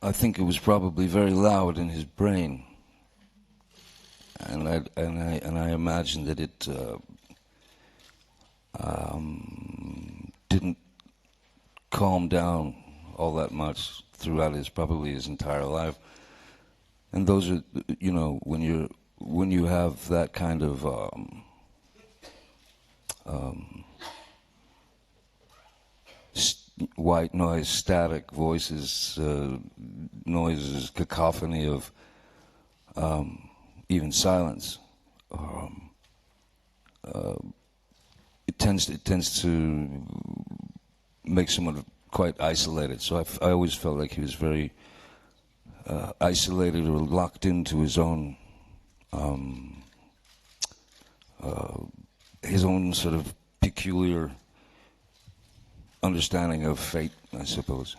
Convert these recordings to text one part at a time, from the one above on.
I think it was probably very loud in his brain, and I imagine that it didn't calm down all that much throughout probably his entire life. And those are, when you have that kind of white noise, static voices, noises, cacophony of even silence. It tends to make someone quite isolated. So I always felt like he was very isolated or locked into his own sort of peculiar understanding of fate, I suppose.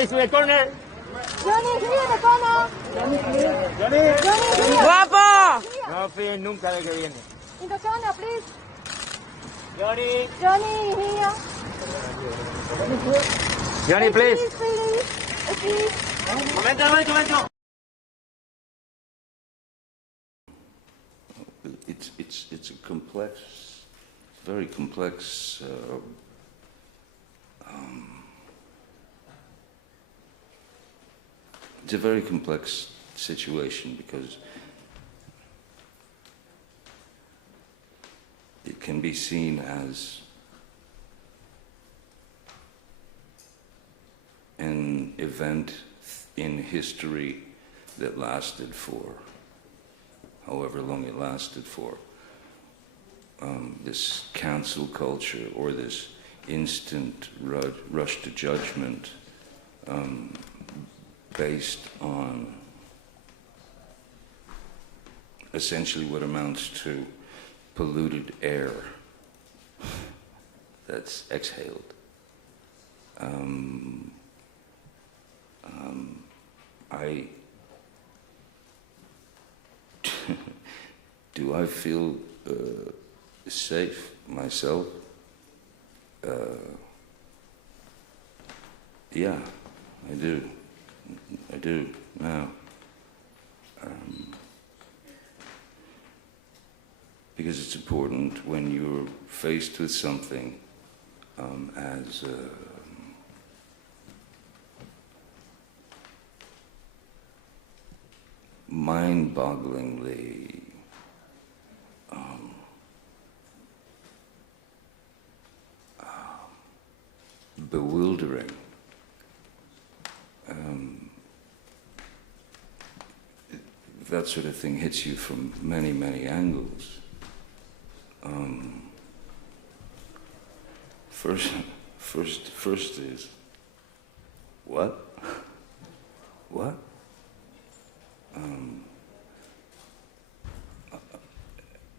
To the corner. Johny, here the corner. Johnny. Johnny, here. ¡Guapo! No fíen nunca de que viene. In the corner, please. Johnny. Johnny, here. Johnny, please. Please. Momento. It's a complex, very complex. It's a very complex situation because it can be seen as an event in history that lasted for however long it lasted for. This cancel culture or this instant rush to judgment based on essentially what amounts to polluted air that's exhaled. Do I feel safe myself? Yeah, I do. I do now. Because it's important when you're faced with something as mind-bogglingly bewildering. That sort of thing hits you from many, many angles. First is, what? What?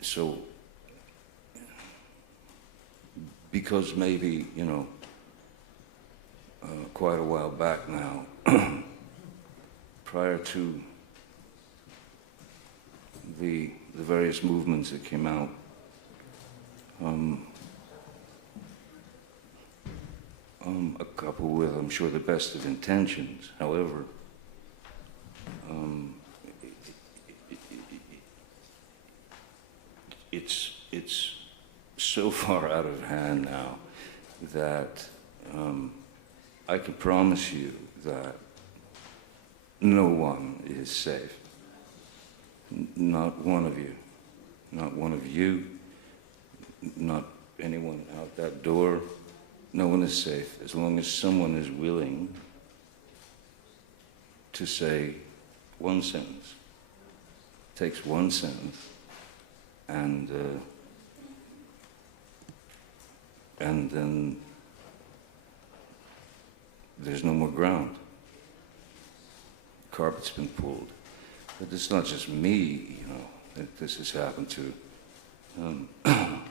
So, because maybe, quite a while back now, prior to the various movements that came out, a couple with, I'm sure, the best of intentions. However, it's so far out of hand now that I can promise you that no one is safe. Not one of you. Not one of you. Not anyone out that door. No one is safe as long as someone is willing to say one sentence. Takes one sentence and and then there's no more ground. Carpet's been pulled. But it's not just me, you know, that this has happened to.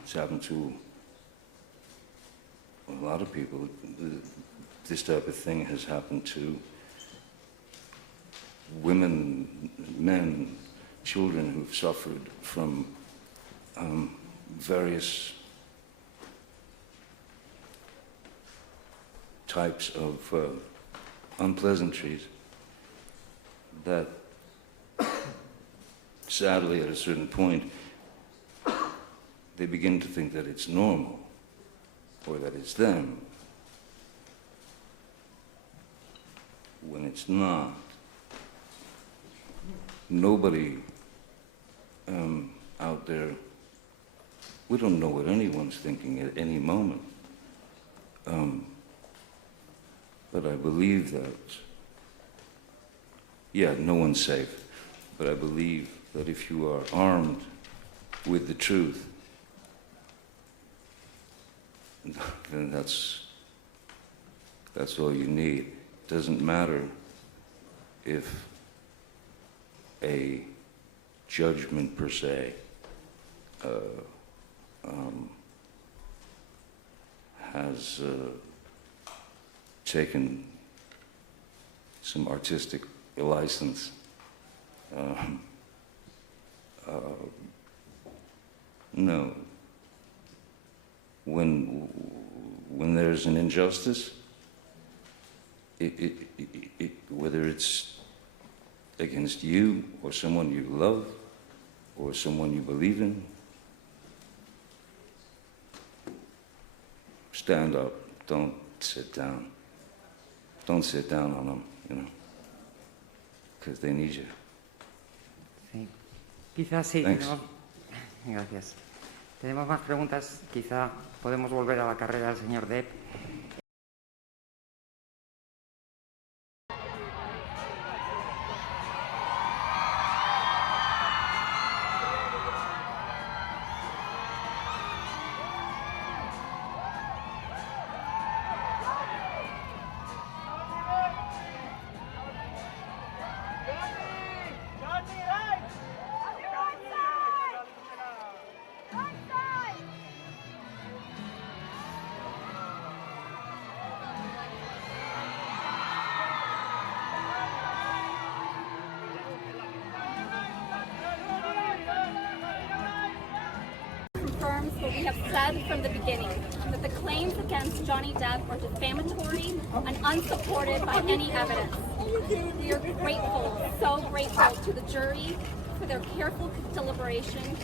It's happened to a lot of people. This type of thing has happened to women, men, children who've suffered from various types of unpleasantries that sadly at a certain point they begin to think that it's normal or that it's them when it's not. Nobody out there, we don't know what anyone's thinking at any moment. But I believe that, yeah, no one's safe, but I believe that if you are armed with the truth, then that's all you need. It doesn't matter if a judgment per se has taken some artistic license. No. When there's an injustice, whether it's against you or someone you love or someone you believe in, stand up. Don't sit down. Don't sit down on them, you know, because they need you. Sí. Quizás sí. Thanks. Gracias. Tenemos más preguntas. Quizá podemos volver a la carrera del señor Depp. Confirms what we have said from the beginning, that the claims against Johny Depp are defamatory and unsupported by any evidence. We are grateful, so grateful to the jury for their careful deliberation,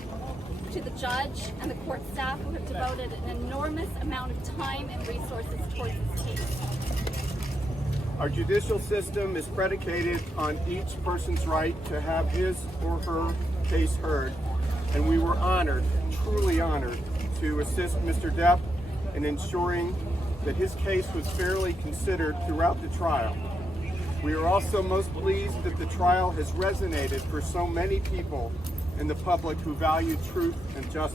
to the judge and the court staff who have devoted an enormous amount of time and resources towards this case. Our judicial system is predicated on each person's right to have his or her case heard, and we were honored, truly honored, to assist Mr. Depp in ensuring that his case was fairly considered throughout the trial. We are also most pleased that the trial has resonated for so many people in the public who value truth and justice.